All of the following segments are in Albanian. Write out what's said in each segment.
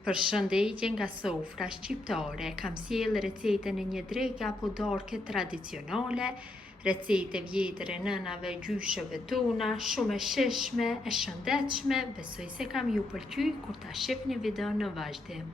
Përshëndetje nga sofra shqiptare, kam sjellë recetën e një dreke apo darke tradicionale, recete vjetre nënave gjyshëve tona, shumë e shishme, e shëndetshme, besoj se kam ju pëlqy kur ta shihni videon në vazhdim.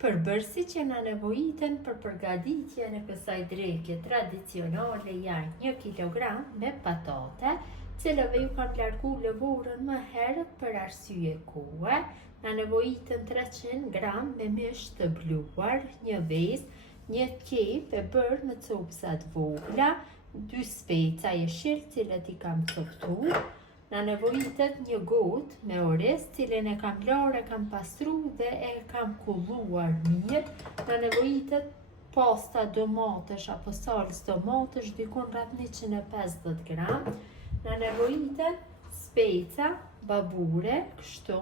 Përbërësit që na nevojiten për përgatitjen e kësaj dreke tradicionale janë 1 kilogram me patate, cilëve ju kanë largu lëvorën më herët për arsye kohe. Na nevojiten 300 gram me mish të bluar, 1 vezë, 1 kep e bërë në copsa të vogla, 2 speca jeshil cilët I kam coptuar. Na nevojitet 1 gotë me oriz, cilën e kam larë, e kam pastru dhe e kam kulluar mirë. Na nevojitet pasta domatesh apo salcë domatesh, dikon rreth 150 gram. Na nevojitet speca babure, kështu,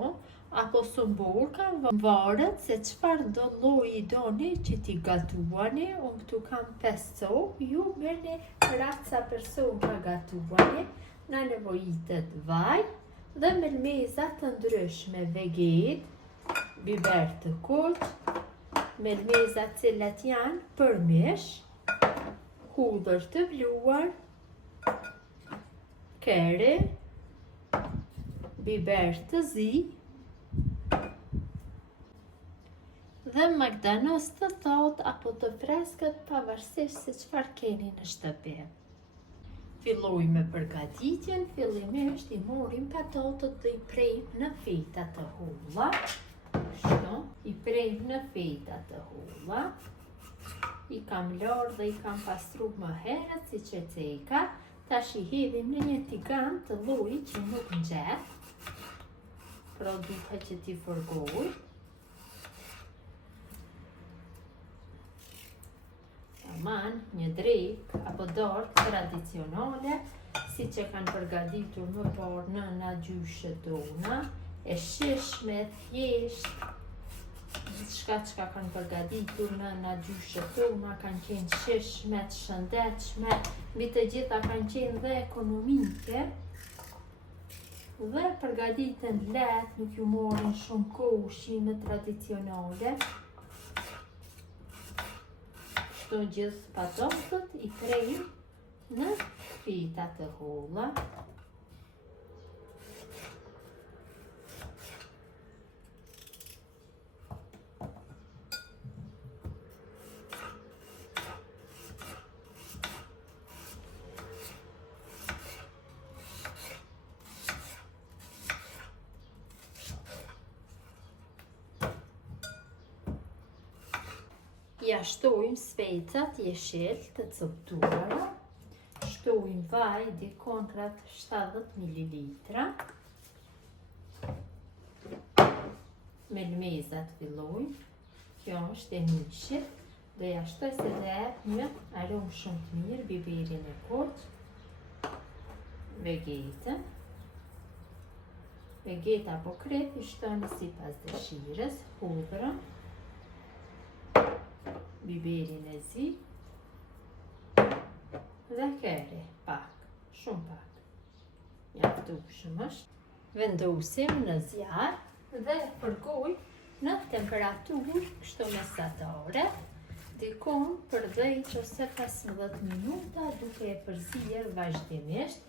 apo sumburka, varet se çfarë do lloji doni që t'i gatuani. Unë këtu kam 5 copë, ju merrni rreth sa persona gatuani. Na nevojitet vaj dhe melmeza të ndryshme, veget, biber të kuq, melmeza cilat janë për mish, hudhër të bluar, keri, biber të zi dhe magdanos të thot apo të freskët, pavarësisht se çfarë keni në shtëpi. Fillojmë me përgatitjen. Fillimisht I morim patatet dhe I prejmë në feta të holla. Kështu, I prejmë në feta të holla. I kam larë dhe I kam pastru më herët siç e ceka. Tash I hedhim në një tigan të llojit që nuk nxeh. Pra duhet që t'i fërgoj. Taman, një drek apo darkë tradicionale, si që kanë përgatitur më parë nëna gjyshët tona, e shishme, thjesht, gjithçka që kanë përgatitur nëna gjyshët tona kanë qenë shishme, të shëndetshme, mbi të gjitha kanë qenë dhe ekonomike, dhe përgatiten lehtë, nuk ju morin shumë kohë ushqime tradicionale. Këto gjithë patatet I prejmë në feta të holla. Ja shtojmë specat jeshil të coptuara, shtojmë vaj dikon rreth 70 ml. Melmezat fillojmë, kjo është e mishit, dhe ja shtoj se dhe një aromë shumë të mirë, biberin e kuq, vegetën. Vegeta apo krep I shtoni sipas dëshirës, hudhrën, biberin e zi dhe keri, pak, shumë pak. Mjaftueshëm është. Vendosim në zjarr dhe fërgoj në temperaturë kështu mesatare, dikon për 10 ose 15 minuta, duke e përzier vazhdimisht.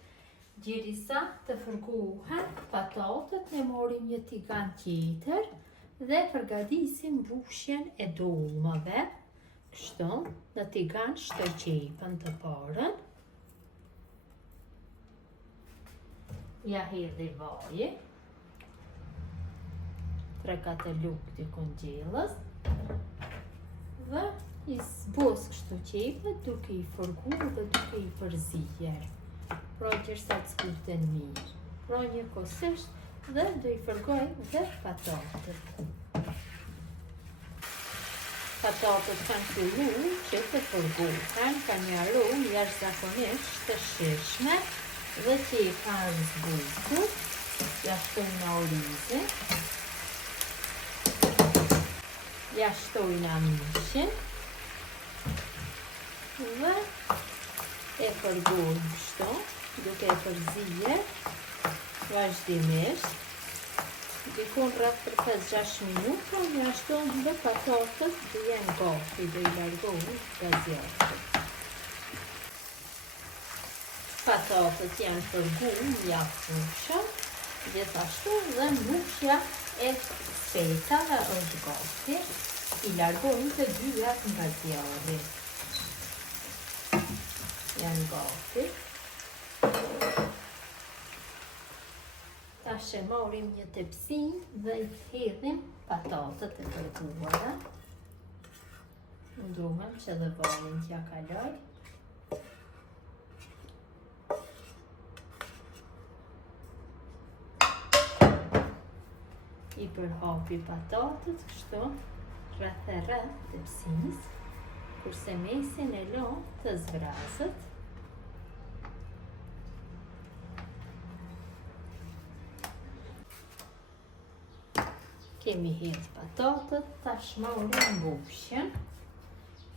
Derisa të fërgohen patatet, ne morim një tigan tjetër dhe përgatisim mbushjen e dolmave. Kështu, në tigan shtoj qepën të parën. Ja hedhi vaji. 3-4 lugë dikon gjellës. Dhe I zbos kështu qepët duke I fërguar dhe duke I përzier. Pra qërsa të zbuten mirë. Pra njëkohësisht dhe do I fërgoj dhe patatet. Patatet kanë filluar që të fërgohen, ka një aromë jashtëzakonisht të shishme dhe që I kanë zbutur. Ja shtojnë orizin, ja shtojnë mishin dhe e fërgojnë kështu, duke e përzier vazhdimisht Dikon rreth për 5-6 minuta, në ashton dhe patatët dhe jenë gati dhe i largohu nga zjarri. Patatët janë përgu ja fusha, gjithashtu dhe mushja e spetave është gati, i largohu të dyja nga zjarri. Janë gati. Tash e marrim një tepsinë dhe i hedhim patatët e përguara. Nduhem që dhe vallin t'ja kaloj. I përhapi patatët kështu rreth e rreth tepsisë, kurse mesin e lë të zvrazët. Kemi hedhë patatët, tash marrim mbushjen,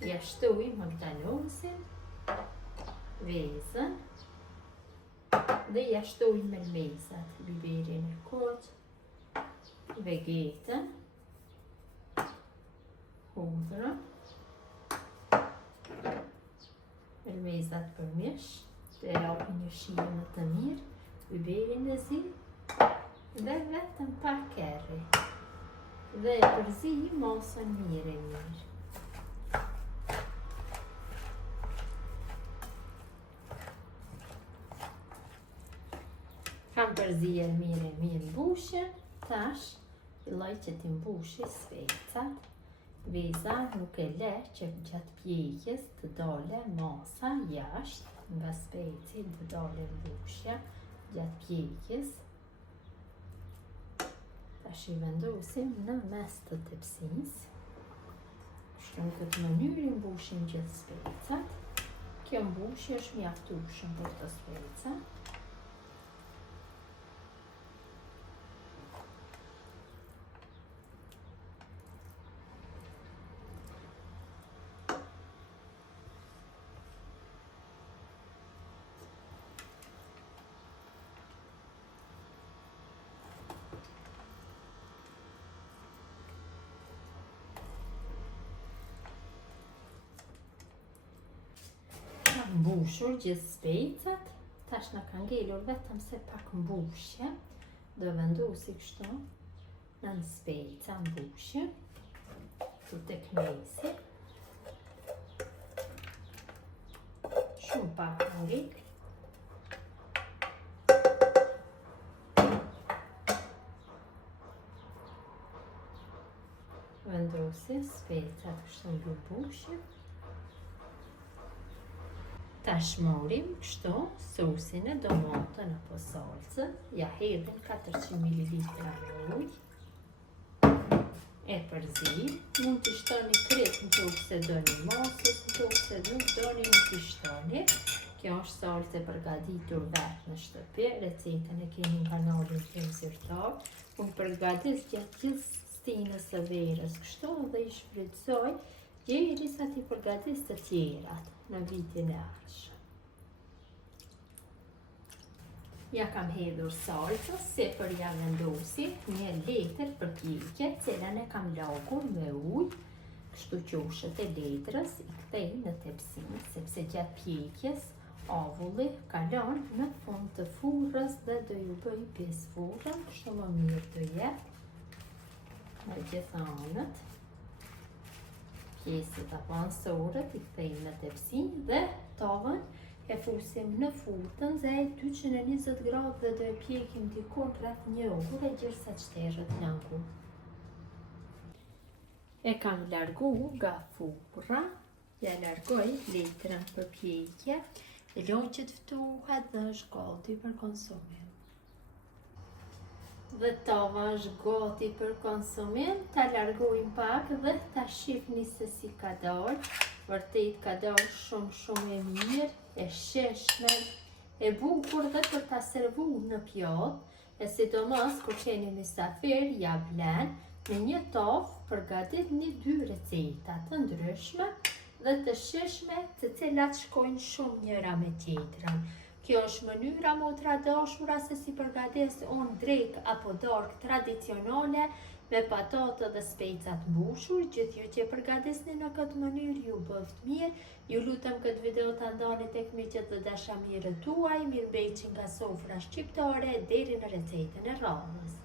ja shtoj magdalosin, vezën dhe ja shtoj melmesat, biberin e koq, vegetën, hudhrën, melmesat përmish, të japin një shije më të mirë, biberin e zi dhe vetëm pak kerri. Dhe e përzi mosën mirë. Kam përzier mirë mbushjen, tash filloj që t'i mbushi specat. Veza nuk e le që gjatë pjekjes të dole masa jashtë, nga speci të dole mbushja gjatë pjekjes. Tash i vendosim në mes të tepsisë. Kështu në këtë mënyrë i mbushim gjithë specat. Kjo mbushje është mjaftueshëm për të speca. Mbushur gjithë specat, tash na ka ngelur vetëm se pak mbushje, do vendosi kështu nën speca mbushje, tu tek mesi, shumë pak ngel. Vendosi specat kështu në mbushje. Tash marrim kështu sosin e domatën apo salcën, ja hedhim 400 ml ujë, e përzim, mund t'i shtoni krejt në qoftë se doni mosës, në qoftë se nuk doni nuk t'i shtoni. Kjo është salcë e përgatitur vetë në shtëpi, recetën e keni në kanalin tim zyrtar. Unë përgatis gjatë gjithë stinës së verës kështu dhe i shfrytëzoj derisa t'i përgatis të tjerat në vitin e ardhshëm. Ja kam hedhur salcës, sipër ja vendosi një letër për pjekje, cilën e kam lagur me ujë, kështu qoshët e letrës i kthej në tepsinë, sepse gjatë pjekjes avulli kalon në fund të furrës dhe do ju bëj pjesë furrën, kështu më mirë do jetë në gjitha anët. Pjesët apo ansorët i kthejmë në tepsinë dhe tavën e fusim në furtën ze 220 gradë dhe do e pjekim dikon rreth 1 orë derisa të shterët langu. E kam largu nga furra, ja largoj letrën për pjekje, e loj që të ftuhet dhe është gati për konsumim. Dhe tava është gati për konsumim, ta largojmë pak dhe ta shihni se si ka dalë. Vërtet ka dalë shumë e mirë, e sheshme, e bukur dhe për ta servu në pjatë, e sidomos kur keni mysafir, ja vlen në një tavë përgatitni 2 receta të ndryshme dhe të sheshme, të cilat shkojnë shumë njëra me tjetrën. Kjo është mënyra motra dashura se si përgatis unë drek apo darkë tradicionale me patatë dhe specat mbushur. Gjithë ju që përgatisni në këtë mënyrë ju bëft mirë. Ju lutem këtë video të ndani tek miqët dhe dashamirët tuaj. Mirëmbëjtje nga sofra shqiptare deri në recetën e radhës.